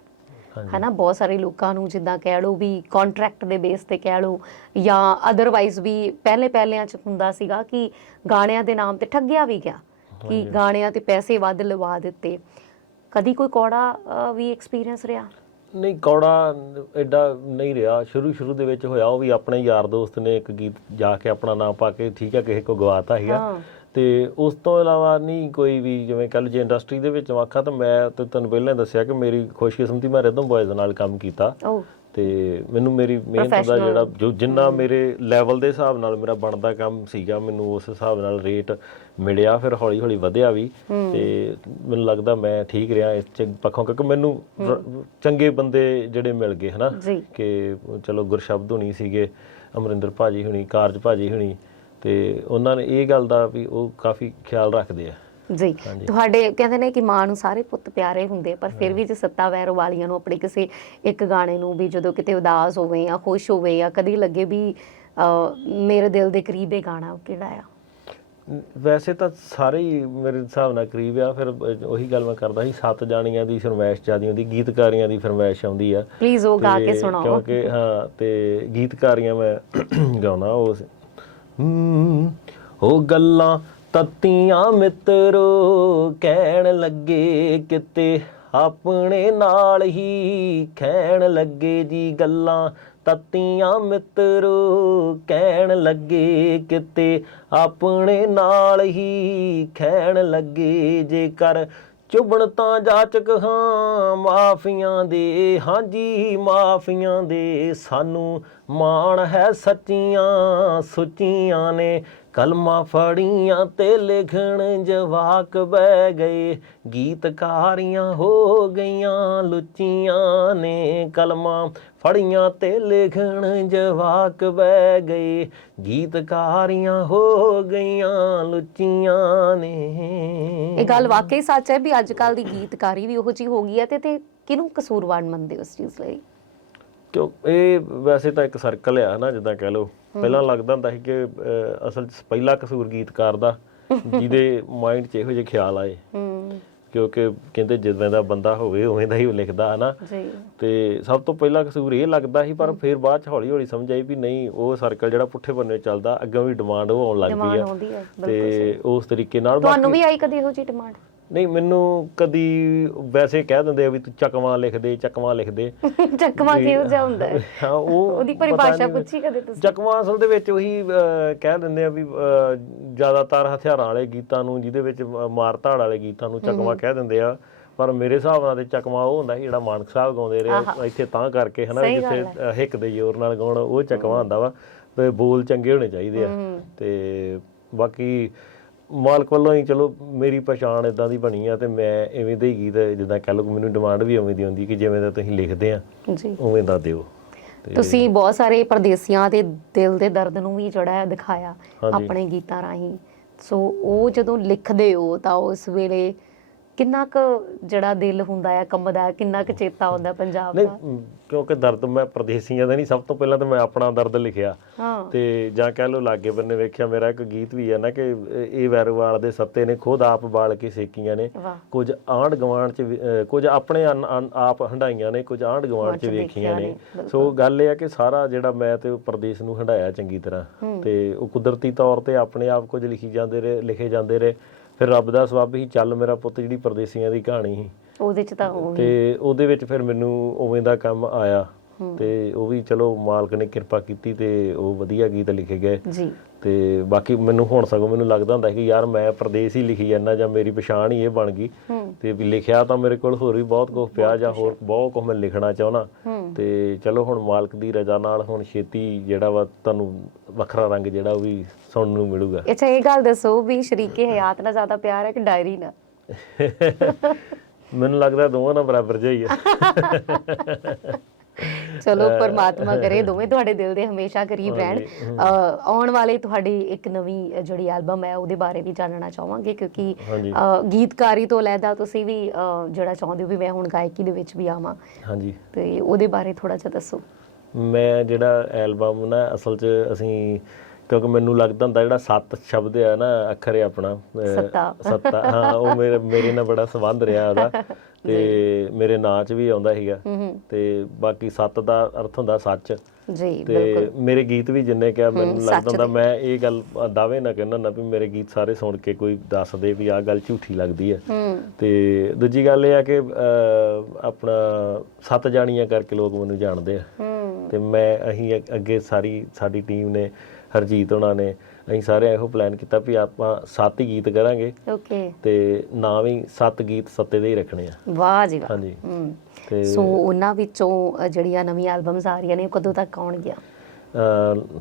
ਹਨਾ ਬਹੁਤ ਸਾਰੇ ਲੋਕਾਂ ਨੂੰ ਜਿੱਦਾਂ ਕਹਿ ਲਓ ਵੀ ਕੰਟਰੈਕਟ ਦੇ ਬੇਸ ਤੇ ਕਹਿ ਲਓ ਜਾਂ ਅਦਰਵਾਈਜ਼ ਵੀ ਪਹਿਲੇ ਪਹਿਲਿਆਂ ਚ ਹੁੰਦਾ ਸੀਗਾ ਕਿ ਗਾਣਿਆਂ ਦੇ ਨਾਮ ਤੇ ਠੱਗਿਆ ਵੀ ਗਿਆ ਕਿ ਗਾਣਿਆਂ ਤੇ ਪੈਸੇ ਵੱਧ ਲਵਾ ਦਿੱਤੇ। ਕਦੀ ਕੋਈ ਕੌੜਾ ਵੀ ਐਕਸਪੀਰੀਅੰਸ ਰਿਹਾ?
ਨਹੀਂ ਕੌੜਾ ਐਡਾ ਨਹੀਂ ਰਿਹਾ। ਸ਼ੁਰੂ ਸ਼ੁਰੂ ਦੇ ਵਿੱਚ ਹੋਇਆ ਉਹ ਵੀ ਆਪਣੇ ਯਾਰ ਦੋਸਤ ਨੇ ਇੱਕ ਗੀਤ ਜਾ ਕੇ ਆਪਣਾ ਨਾਮ ਪਾ ਕੇ ਠੀਕ ਹੈ ਕਿਸੇ ਕੋ ਗਵਾਤਾ ਸੀਗਾ।
ਹਾਂ।
ਤੇ ਉਸ ਤੋਂ ਇਲਾਵਾ ਨਹੀਂ ਕੋਈ ਵੀ ਜਿਵੇਂ ਕੱਲ ਜੇ ਇੰਡਸਟਰੀ ਦੇ ਵਿੱਚ ਵਾਖਾ ਤਾਂ ਮੈਂ ਤੇ ਤੁਹਾਨੂੰ ਪਹਿਲਾਂ ਹੀ ਦੱਸਿਆ ਕਿ ਮੇਰੀ ਖੁਸ਼ਕਿਸਮਤੀ ਮੈਂ ਰਿਦਮ ਬॉयਜ਼ ਨਾਲ ਕੰਮ ਕੀਤਾ। ਤੇ ਮੈਨੂੰ ਮੇਰੀ ਮਿਹਨਤ ਦਾ। ਜਿਹੜਾ ਜੋ ਜਿੰਨਾ ਮੇਰੇ ਲੈਵਲ ਦੇ ਹਿਸਾਬ ਨਾਲ ਮੇਰਾ ਬਣਦਾ ਕੰਮ ਸੀਗਾ ਮੈਨੂੰ ਉਸ ਹਿਸਾਬ ਨਾਲ ਰੇਟ ਮਿਲਿਆ ਫਿਰ ਹੌਲੀ ਹੌਲੀ ਵਧਿਆ ਵੀ। ਤੇ ਮੈਨੂੰ ਲੱਗਦਾ ਮੈਂ ਠੀਕ ਰਿਹਾ ਇਸ ਚ ਪੱਖੋਂ ਕਿਉਂਕਿ ਮੈਨੂੰ ਚੰਗੇ ਬੰਦੇ ਜਿਹੜੇ ਮਿਲ ਗਏ ਹਨਾ? ਕਿ ਚਲੋ ਗੁਰਸ਼ਬਦ ਹੁਣੀ ਸੀਗੇ ਅਮਰਿੰਦਰ ਭਾਜੀ ਹੁਣੀ ਕਾਰਜ ਭਾਜੀ ਹੁਣੀ ਤੇ ਉਹਨਾਂ ਨੇ ਇਹ ਗੱਲ ਦਾ ਵੀ ਉਹ ਕਾਫੀ ਖਿਆਲ ਰੱਖਦੇ ਆ।
ਜੀ। ਤੁਹਾਡੇ ਕਹਿੰਦੇ ਨੇ ਕਿ ਮਾਂ ਨੂੰ ਸਾਰੇ ਪੁੱਤ ਪਿਆਰੇ ਹੁੰਦੇ ਪਰ ਫਿਰ ਵੀ ਜੇ ਸੱਤਾ ਵੈਰੋ ਵਾਲੀਆਂ ਨੂੰ ਆਪਣੇ ਕਿਸੇ ਇੱਕ ਗਾਣੇ ਨੂੰ ਵੀ ਜਦੋਂ ਕਿਤੇ ਉਦਾਸ ਹੋਵੇ ਜਾਂ ਖੁਸ਼ ਹੋਵੇ ਜਾਂ ਕਦੀ ਲੱਗੇ ਵੀ ਮੇਰੇ ਦਿਲ ਦੇ ਕਰੀਬ ਇਹ ਗਾਣਾ ਉਹ ਕਿਹੜਾ ਆ?
ਵੈਸੇ ਤਾਂ ਸਾਰੇ ਹੀ ਮੇਰੇ ਹਿਸਾਬ ਨਾਲ ਕਰੀਬ ਆ ਫਿਰ ਉਹੀ ਗੱਲ ਮੈਂ ਕਰਦਾ ਸੀ ਸੱਤ ਜਾਣੀਆਂ ਦੀ ਫਰਮਾਇਸ਼ ਜਿਆਦੀ ਹੁੰਦੀ ਗੀਤਕਾਰੀਆਂ ਦੀ ਫਰਮਾਇਸ਼ ਆਉਂਦੀ ਆ।
ਪਲੀਜ਼ ਉਹ ਗਾ ਕੇ ਸੁਣਾਓ।
ਕਿਉਂਕਿ ਹਾਂ ਤੇ ਗੀਤਕਾਰੀਆਂ ਮੈਂ ਗਾਉਣਾ ਉਸ ਹਮ, ਉਹ ਗੱਲਾਂ ਤੱਤੀਆਂ ਮਿੱਤਰੋ ਕਹਿਣ ਲੱਗੇ ਕਿਤੇ ਆਪਣੇ ਨਾਲ ਹੀ ਖੈਣ ਲੱਗੇ ਜੀ ਗੱਲਾਂ ਤੱਤੀਆਂ ਮਿੱਤਰੋ ਕਹਿਣ ਲੱਗੇ ਕਿਤੇ ਆਪਣੇ ਨਾਲ ਹੀ ਖੈਣ ਲੱਗੇ ਜੇਕਰ ਚੁਬਣ ਤਾਂ ਜਾਚਕ ਹਾਂ, ਮਾਫੀਆਂ ਦੇ ਹਾਂਜੀ ਮਾਫੀਆਂ ਦੇ। ਸਾਨੂੰ ਮਾਣ ਹੈ ਸੱਚੀਆਂ, ਸੁੱਚੀਆਂ ਨੇ ਕਲਮਾਂ ਫੜੀਆਂ ਤੇ ਲਿਖਣ ਜਵਾਕ ਬਹਿ ਗਏ। ਗੀਤਕਾਰੀਆਂ ਹੋ ਗਈਆਂ, ਲੁੱਚੀਆਂ ਨੇ ਕਲਮਾਂ ਫੜੀਆਂ ਤੇ ਲਿਖਣ ਜਵਾਕ ਬਹਿ ਗਏ ਗੀਤਕਾਰੀਆਂ ਹੋ ਗਈਆਂ ਲੁੱਚੀਆਂ ਨੇ।
ਇਹ ਗੱਲ ਵਾਕਈ ਸੱਚ ਹੈ ਵੀ ਅੱਜ ਕੱਲ ਦੀ ਗੀਤਕਾਰੀ ਵੀ ਉਹੋ ਜਿਹੀ ਹੋ ਗਈ ਹੈ ਤੇ ਤੇ ਕਿਹਨੂੰ ਕਸੂਰਵਾਰ ਮੰਨਦੇ ਉਸ ਚੀਜ਼ ਲਈ?
ਕਿਉਂ? ਇਹ ਵੈਸੇ ਤਾਂ ਇੱਕ ਸਰਕਲ ਆ ਨਾ ਜਿੱਦਾਂ ਕਹਿ ਲਓ। ਪਹਿਲਾਂ ਲੱਗਦਾ ਹੁੰਦਾ ਸੀ ਕਿ ਅਸਲ 'ਚ ਪਹਿਲਾ ਕਸੂਰ ਗੀਤਕਾਰ ਦਾ ਜਿਹਦੇ ਮਾਈਂਡ 'ਚ ਇਹੋ ਜਿਹੇ ਖਿਆਲ ਆਏ।
ਹੂੰ।
ਕਿਉਂਕਿ ਕਹਿੰਦੇ ਜਿਵੇਂ ਦਾ ਬੰਦਾ ਹੋਵੇ ਉਵੇਂ ਦਾ ਹੀ ਲਿਖਦਾ ਹਨਾ?
ਜੀ।
ਤੇ ਸਭ ਤੋਂ ਪਹਿਲਾ ਕਸੂਰ ਇਹ ਲੱਗਦਾ ਸੀ ਪਰ ਫਿਰ ਬਾਅਦ 'ਚ ਹੌਲੀ ਹੌਲੀ ਸਮਝ ਆਈ ਵੀ ਨਹੀਂ ਉਹ ਸਰਕਲ ਜਿਹੜਾ ਪੁੱਠੇ ਬੰਨੇ ਚੱਲਦਾ ਅੱਗੇ ਵੀ ਡਿਮਾਂਡ ਉਹ ਆਉਣ ਲੱਗ ਪਈ ਆ। ਤੇ ਉਸ ਤਰੀਕੇ ਨਾਲ
ਤੁਹਾਨੂੰ ਵੀ ਆਈ ਕਦੀ ਇਹੋ ਜਿਹੀ ਡਿਮਾਂਡ
ਨਹੀਂ ਮੈਨੂੰ ਕਦੀ ਵੈਸੇ ਕਹਿ ਦਿੰਦੇ ਆ ਵੀ ਤੂੰ ਚੱਕਵਾਂ ਲਿਖ ਦੇ ਚੱਕਵਾਂ ਲਿਖ ਦੇ
ਚੱਕਵਾ ਕਿਹੋ ਜਿਹਾ ਹੁੰਦਾ ਹੈ?
ਹਾਂ ਉਹ
ਉਹਦੀ ਪਰਿਭਾਸ਼ਾ। ਪੁੱਛੀ ਕਦੇ ਤੁਸੀਂ?
ਚੱਕਵਾਂ ਅਸਲ ਦੇ ਵਿੱਚ ਉਹੀ ਕਹਿ ਦਿੰਦੇ ਆ ਵੀ ਜ਼ਿਆਦਾਤਰ ਹਥਿਆਰਾਂ ਵਾਲੇ ਗੀਤਾਂ ਨੂੰ ਜਿਹਦੇ ਵਿੱਚ ਮਾਰ ਧਾੜ ਵਾਲੇ ਗੀਤਾਂ ਨੂੰ ਚੱਕਵਾਂ ਕਹਿ ਦਿੰਦੇ ਆ। ਪਰ ਮੇਰੇ ਹਿਸਾਬ ਨਾਲ ਤੇ ਚੱਕਵਾਂ ਉਹ ਹੁੰਦਾ ਜਿਹੜਾ ਮਾਨਕ ਸਾਹਿਬ ਗਾਉਂਦੇ ਰਹੇ ਇੱਥੇ ਤਾਂ ਕਰਕੇ ਹਨਾ ਜਿੱਥੇ ਹਿੱਕ ਦੇ ਜ਼ੋਰ ਨਾਲ ਗਾਉਣ ਉਹ ਚੱਕਵਾਂ ਹੁੰਦਾ ਵਾ। ਤੇ ਬੋਲ ਚੰਗੇ ਹੋਣੇ ਚਾਹੀਦੇ ਆ। ਤੇ ਬਾਕੀ ਮਾਲਕ ਵੱਲੋਂ ਹੀ ਚਲੋ ਮੇਰੀ ਪਛਾਣ ਇਦਾਂ ਦੀ ਬਣੀ ਆ ਤੇ ਮੈਂ ਐਵੇਂ ਦੇ ਹੀ ਗੀਤ ਜਿੱਦਾਂ ਕਹਿ ਲਓ ਮੈਨੂੰ ਡਿਮਾਂਡ ਵੀ ਉਵੇਂ ਦੀ ਹੁੰਦੀ ਕਿ ਜਿਵੇਂ ਦਾ ਤੁਸੀਂ ਲਿਖਦੇ ਆ
ਜੀ।
ਉਵੇਂ ਦਾ ਦਿਓ। ਤੇ
ਤੁਸੀਂ ਬਹੁਤ ਸਾਰੇ ਪਰਦੇਸੀਆਂ ਦੇ ਦਿਲ ਦੇ ਦਰਦ ਨੂੰ ਵੀ ਜਿਹੜਾ ਦਿਖਾਇਆ। ਆਪਣੇ ਗੀਤਾਂ ਰਾਹੀਂ। ਸੋ ਉਹ ਜਦੋਂ ਲਿਖਦੇ ਹੋ ਤਾਂ ਉਸ ਵੇਲੇ ਕਿੰਨਾ ਕੁ ਜਿਹੜਾ ਦਿਲ ਹੁੰਦਾ ਹੈ ਕੰਬਦਾ ਹੈ ਕਿੰਨਾ ਕੁ ਚੇਤਾ ਆਉਂਦਾ ਪੰਜਾਬ ਦਾ?
ਕਿਉਂਕਿ ਦਰਦ ਮੈਂ ਪਰਦੇਸੀਆਂ ਦਾ ਨਹੀਂ ਸਭ ਤੋਂ ਪਹਿਲਾਂ ਤਾਂ ਮੈਂ ਆਪਣਾ ਦਰਦ ਲਿਖਿਆ। ਤੇ ਜਾਂ ਕਹਿ ਲਓ ਲਾਗੇ ਬੰਨੇ ਵੇਖਿਆ ਮੇਰਾ ਇੱਕ ਗੀਤ ਵੀ ਹੈ ਨਾ ਕਿ ਇਹ- ਵੈਰੋਵਾਲ ਦੇ ਸੱਤੇ ਨੇ ਖੁਦ ਆਪ ਬਾਲ ਕੇ ਸੇਕੀਆਂ ਨੇ। ਕੁਝ ਆਂਢ ਗਵਾਂਢ ਚ ਕੁਝ ਆਪਣੇ ਆਪ ਹੰਡਾਈਆਂ ਨੇ ਕੁਝ ਆਂਢ ਗਵਾਂਢ ਚ ਵੇਖੀਆਂ ਨੇ। ਸੋ ਗੱਲ ਇਹ ਆ ਕਿ ਸਾਰਾ ਜਿਹੜਾ ਮੈਂ ਤੇ ਪਰਦੇਸ ਨੂੰ ਹੰਡਾਇਆ ਚੰਗੀ ਤਰ੍ਹਾਂ। ਤੇ ਉਹ ਕੁਦਰਤੀ ਤੌਰ ਤੇ ਆਪਣੇ ਆਪ ਕੁਝ ਲਿਖੀ ਜਾਂਦੇ ਰਹੇ ਲਿਖੇ ਜਾਂਦੇ ਰਹੇ। ਫਿਰ ਰੱਬ ਦਾ ਸਬਬ ਹੀ ਚੱਲ ਮੇਰਾ ਪੁੱਤ ਜਿਹੜੀ ਪਰਦੇਸੀਆਂ ਦੀ ਕਹਾਣੀ ਸੀ।
ਉਹਦੇ ਚ ਤਾਂ ਉਹ
ਤੇ ਉਹਦੇ ਵਿੱਚ ਫਿਰ ਮੈਨੂੰ ਉਵੇਂ ਦਾ ਕੰਮ ਆਇਆ। ਤੇ ਉਹ ਵੀ ਚਲੋ ਮਾਲਕ ਨੇ ਕਿਰਪਾ ਕੀਤੀ ਤੇ ਉਹ ਵਧੀਆ ਗੀਤ ਲਿਖੇ ਗਏ।
ਜੀ।
ਤੇ ਬਾਕੀ ਮੈਨੂੰ ਹੁਣ ਸਗੋਂ ਮੈਨੂੰ ਲੱਗਦਾ ਹੁੰਦਾ ਕਿ ਯਾਰ ਮੈਂ ਪ੍ਰਦੇਸ਼ ਹੀ ਲਿਖੀ ਜਾਂਦਾ ਜਾਂ ਮੇਰੀ ਪਛਾਣ ਹੀ ਇਹ ਬਣ ਗਈ। ਤੇ ਵੀ ਲਿਖਿਆ ਤਾਂ ਮੇਰੇ ਕੋਲ ਹੋਰ ਵੀ ਬਹੁਤ ਕੁਝ ਪਿਆ ਜਾਂ ਹੋਰ ਬਹੁਤ ਕੁਝ ਮੈਂ ਲਿਖਣਾ ਚਾਹੁੰਦਾ।
ਹੂੰ।
ਤੇ ਚਲੋ ਹੁਣ ਮਾਲਕ ਦੀ ਰਜ਼ਾ ਨਾਲ ਹੁਣ ਛੇਤੀ ਜਿਹੜਾ ਵਾ ਤੁਹਾਨੂੰ ਵੱਖਰਾ ਰੰਗ ਜਿਹੜਾ ਉਹ ਵੀ ਸੁਣਨ ਨੂੰ ਮਿਲੂਗਾ।
ਅੱਛਾ ਇਹ ਗੱਲ ਦੱਸੋ ਵੀ ਸ਼ਰੀਕੇ ਹਯਾਤ ਨਾਲ ਜ਼ਿਆਦਾ ਪਿਆਰ ਹੈ ਕਿ ਡਾਇਰੀ ਨਾਲ?
ਮੈਨੂੰ ਲੱਗਦਾ ਦੋਵਾਂ ਨਾਲ ਬਰਾਬਰ ਜਿਹਾ ਹੀ।
ਚਲੋ ਪਰਮਾਤਮਾ ਕਰੇ ਦੋਵੇਂ ਤੁਹਾਡੇ ਦਿਲ ਦੇ ਹਮੇਸ਼ਾ ਕਰੀਬ ਰਹਿਣ। ਆਉਣ ਵਾਲੇ ਤੁਹਾਡੀ ਇੱਕ ਨਵੀਂ ਜਿਹੜੀ ਐਲਬਮ ਹੈ ਉਹਦੇ ਬਾਰੇ ਵੀ ਜਾਣਨਾ ਚਾਹਾਂਗੇ ਕਿਉਂਕਿ ਗੀਤਕਾਰੀ ਤੋਂ ਲੈਦਾ ਤੁਸੀਂ ਵੀ ਜਿਹੜਾ ਚਾਹੁੰਦੇ ਹੋ ਵੀ ਮੈਂ ਹੁਣ ਗਾਇਕੀ ਦੇ ਵਿੱਚ ਵੀ ਆਵਾਂ।
ਹਾਂਜੀ।
ਤੇ ਉਹਦੇ ਬਾਰੇ ਥੋੜਾ ਜਿਹਾ ਦੱਸੋ।
ਮੈਂ ਜਿਹੜਾ ਐਲਬਮ ਨਾ ਅਸਲ 'ਚ ਅਸੀਂ ਕਿਉਂਕਿ ਮੈਨੂੰ ਲੱਗਦਾ ਹੁੰਦਾ ਜਿਹੜਾ ਸੱਤ ਸ਼ਬਦ ਆ ਨਾ ਅੱਖਰ ਆਪਣਾ
ਸੱਤਾ।
ਸੱਤਾ ਹਾਂ ਉਹ ਮੇਰੇ ਮੇਰੇ ਨਾਲ ਬੜਾ ਸੰਬੰਧ ਰਿਹਾ ਉਹਦਾ। ਤੇ ਮੇਰੇ ਨਾਂ 'ਚ ਵੀ ਆਉਂਦਾ ਸੀਗਾ। ਤੇ ਬਾਕੀ ਸੱਤ ਦਾ ਅਰਥ ਹੁੰਦਾ ਸੱਚ।
ਜੀ
ਤੇ
ਬਿਲਕੁਲ।
ਮੇਰੇ ਗੀਤ ਵੀ ਜਿੰਨੇ ਕਿਹਾ ਮੈਨੂੰ ਲੱਗਦਾ ਹੁੰਦਾ ਮੈਂ ਇਹ ਗੱਲ ਦਾਅਵੇ ਨਾ ਕਹਿਣਾ ਨਾ ਵੀ ਮੇਰੇ ਗੀਤ ਸਾਰੇ ਸੁਣ ਕੇ ਕੋਈ ਦੱਸ ਦੇ ਵੀ ਆਹ ਗੱਲ ਝੂਠੀ ਲੱਗਦੀ ਹੈ। ਤੇ ਦੂਜੀ ਗੱਲ ਇਹ ਆ ਕਿ ਅਹ, ਆਪਣਾ ਸੱਤ ਜਾਣੀਆਂ ਕਰਕੇ ਲੋਕ ਮੈਨੂੰ ਜਾਣਦੇ ਆ। ਤੇ ਮੈਂ ਅੱਗ- ਅੱਗੇ ਸਾਰੀ ਸਾਡੀ ਟੀਮ ਨੇ ਹਰਜੀਤ ਹੋਣਾ ਨੇ ਅਸੀਂ ਸਾਰੇ ਇਹੋ ਪਲਾਨ ਕੀਤਾ ਵੀ ਆਪਾਂ ਸੱਤ ਗੀਤ ਕਰਾਂਗੇ।
ਓਕੇ
ਤੇ ਨਾਂ ਵੀ ਸੱਤ ਗੀਤ ਸੱਤੇ ਦੇ ਹੀ ਰੱਖਣੇ ਆ।
ਵਾਹ ਜੀ ਵਾਹ।
ਹਾਂਜੀ। ਤੇ
ਸੋ ਉਹਨਾਂ ਵਿੱਚੋਂ ਜਿਹੜੀਆਂ ਨਵੀਆਂ ਐਲਬਮਸ ਆ ਰਹੀਆਂ ਨੇ ਕਦੋਂ ਤੱਕ ਆਉਣਗੀਆਂ?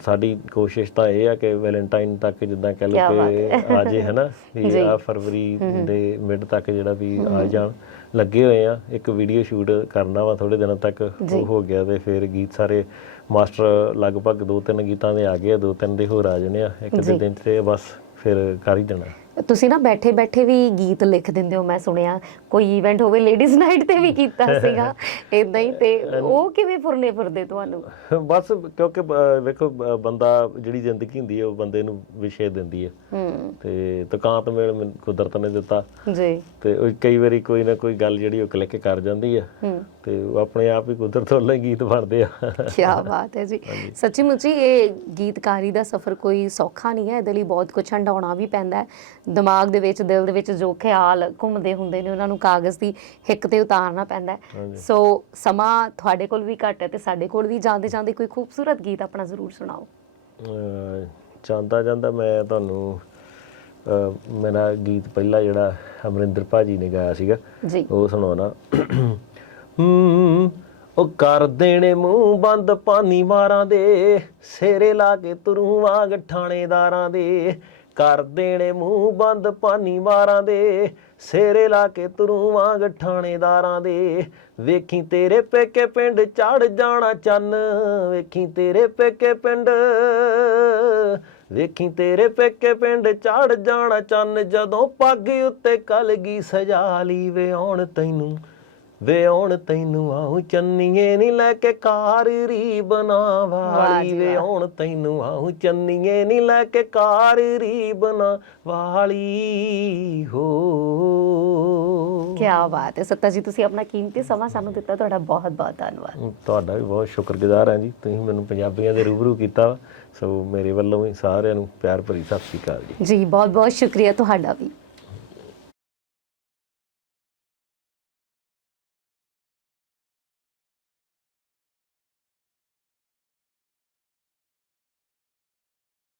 ਸਾਡੀ ਕੋਸ਼ਿਸ਼ ਤਾਂ ਇਹ ਆ ਕਿ ਵੈਲੈਂਟਾਈਨ ਤੱਕ ਜਿੱਦਾਂ ਕਹਿ
ਬਾਤ
ਕਿ ਆ ਜੇ ਹਨਾ ਵੀ
ਜੀ।
ਆ ਫਰਵਰੀ ਦੇ ਮਿਡ ਤੱਕ ਜਿਹੜਾ ਵੀ ਆ ਜਾਣ। ਲੱਗੇ ਹੋਏ ਆ ਇੱਕ ਵੀਡੀਓ ਸ਼ੂਟ ਕਰਨਾ ਵਾ ਥੋੜੇ ਦਿਨਾਂ ਤੱਕ ਉਹ ਹੋ ਗਿਆ ਤੇ ਫਿਰ ਗੀਤ ਸਾਰੇ ਮਾਸਟਰ ਲਗਭਗ ਦੋ ਤਿੰਨ ਗੀਤਾਂ ਦੇ ਆ ਗਏ ਦੋ ਤਿੰਨ ਦੇ ਹੋਰ ਆ ਜਾਣੇ ਆ ਇੱਕ। ਦੇ ਦਿਨ ਤੇ ਬਸ ਫਿਰ ਕਰ ਹੀ ਦੇਣਾ।
ਤੁਸੀਂ ਨਾ ਬੈਠੇ ਬੈਠੇ ਵੀ ਗੀਤ ਲਿਖ ਦਿੰਦੇ ਹੋ ਮੈਂ ਸੁਣਿਆ ਕੋਈ ਇਵੈਂਟ ਹੋਵੇ ਲੇਡੀਜ਼ ਨਾਈਟ ਤੇ ਵੀ ਕੀਤਾ ਸੀਗਾ ਇਦਾਂ ਹੀ ਤੇ ਉਹ ਕਿਵੇਂ ਫੁਰਨੇ ਫਿਰਦੇ ਤੁਹਾਨੂੰ?
ਬਸ ਕਿਉਂਕਿ ਵੇਖੋ ਬੰਦਾ ਜਿਹੜੀ ਜ਼ਿੰਦਗੀ ਹੁੰਦੀ ਹੈ ਉਹ ਬੰਦੇ ਨੂੰ ਵਿਸ਼ੇ ਦਿੰਦੀ ਹੈ। ਤੇ ਤੁਕਾਂਤ ਮੇਲ ਮੈਨੂੰ ਕੁਦਰਤ ਨੇ ਦਿੱਤਾ।
ਜੀ।
ਤੇ ਉਹ ਕਈ ਵਾਰੀ ਕੋਈ ਨਾ ਕੋਈ ਗੱਲ ਜਿਹੜੀ ਉਹ ਕਲਿੱਕ ਕਰ ਜਾਂਦੀ ਹੂੰ। ਤੇ ਉਹ ਆਪਣੇ ਆਪ ਹੀ ਕੁਦਰਤ ਵੱਲੋਂ ਗੀਤ ਬਣਦੇ ਆ।
ਕੀ ਬਾਤ ਹੈ ਜੀ। ਸੱਚੀ ਮੁੱਚੀ ਇਹ ਗੀਤਕਾਰੀ ਦਾ ਸਫ਼ਰ ਕੋਈ ਸੌਖਾ ਨਹੀਂ ਹੈ। ਇਹਦੇ ਲਈ ਬਹੁਤ ਕੁਝ ਹੰਡਾਉਣਾ ਵੀ ਪੈਂਦਾ ਹੈ। ਦਿਮਾਗ ਦੇ ਵਿੱਚ ਦਿਲ ਦੇ ਵਿੱਚ ਜੋ ਖਿਆਲ ਘੁੰਮਦੇ ਹੁੰਦੇ ਨੇ ਉਹਨਾਂ ਨੂੰ ਕਾਗਜ਼ ਦੀ ਹਿੱਕ ਤੇ ਉਤਾਰਨਾ ਪੈਂਦਾ ਹੈ। ਸੋ ਸਮਾਂ ਤੁਹਾਡੇ ਕੋਲ ਵੀ ਘੱਟ ਹੈ ਤੇ ਸਾਡੇ ਕੋਲ ਵੀ ਜਾਂਦੇ ਜਾਂਦੇ ਕੋਈ ਖੂਬਸੂਰਤ ਗੀਤ ਆਪਣਾ ਜ਼ਰੂਰ ਸੁਣਾਓ।
ਜਾਂਦਾ ਜਾਂਦਾ ਮੈਂ ਤੁਹਾਨੂੰ ਮੇਰਾ ਗੀਤ ਪਹਿਲਾ ਜਿਹੜਾ ਅਮਰਿੰਦਰ ਭਾਜੀ ਨੇ ਗਾਇਆ ਸੀਗਾ ਉਹ ਸੁਣਾਉਣਾ। ਹੂੰ, ਉਹ ਕਰ ਦੇਣੇ ਮੂੰਹ ਬੰਦ ਪਾਨੀ ਮਾਰਾਂ ਦੇ ਸੇਰੇ ਲਾ ਕੇ ਤੁਰੂ ਵਾਂਗ ਠਾਣੇਦਾਰਾਂ ਦੇ। ਕਰ ਦੇਣੇ ਮੂੰਹ ਬੰਦ ਪਾਨੀ ਮਾਰਾਂ ਦੇ ਸੇਰੇ ਲਾ ਕੇ ਤੁਰੂ ਵਾਂਗ ਠਾਣੇਦਾਰਾਂ ਦੇ। ਵੇਖੀ ਤੇਰੇ ਪੇਕੇ ਪਿੰਡ ਚੜ ਜਾਣਾ ਚੰਨ, ਵੇਖੀ ਤੇਰੇ ਪੇਕੇ ਪਿੰਡ, ਵੇਖੀ ਤੇਰੇ ਪੇਕੇ ਪਿੰਡ ਚੜ ਜਾਣਾ ਚੰਨ, ਜਦੋਂ ਪੱਗ ਉੱਤੇ ਕਲਗੀ ਸਜਾ ਲਈ ਵੇ ਆਉਣ ਤੈਨੂੰ। ਵੇ ਆਉਣ ਤੈਨੂੰ ਆਉ ਚੰਨੀਏ ਨੀ ਲੈ ਕੇ ਕਾਰੀ ਬਣਾ
ਵਾਹ
ਵਾਲੀ ਵੇ। ਆਉਣ ਤੈਨੂੰ ਆਉ ਚੰਨੀਏ ਨੀ ਲੈ ਕੇ ਕਾਰੀ ਬਣਾ ਵਾਲੀ ਹੋ।
ਕੀ ਬਾਤ ਹੈ ਸੱਤਾ ਜੀ ਤੁਸੀਂ ਆਪਣਾ ਕੀਮਤੀ ਸਮਾਂ ਸਾਨੂੰ ਦਿੱਤਾ ਤੁਹਾਡਾ ਬਹੁਤ ਬਹੁਤ ਧੰਨਵਾਦ।
ਤੁਹਾਡਾ ਵੀ ਬਹੁਤ ਸ਼ੁਕਰਗੁਜ਼ਾਰ ਹਾਂ ਜੀ ਤੁਸੀਂ ਮੈਨੂੰ ਪੰਜਾਬੀਆਂ ਦੇ ਰੂਬਰੂ ਕੀਤਾ ਸੋ ਮੇਰੇ ਵੱਲੋਂ ਵੀ ਸਾਰਿਆਂ ਨੂੰ ਪਿਆਰ ਭਰੀ ਸਤਿ ਸ਼੍ਰੀ ਅਕਾਲ ਜੀ।
ਜੀ ਬਹੁਤ ਬਹੁਤ ਸ਼ੁਕਰੀਆ ਤੁਹਾਡਾ ਵੀ।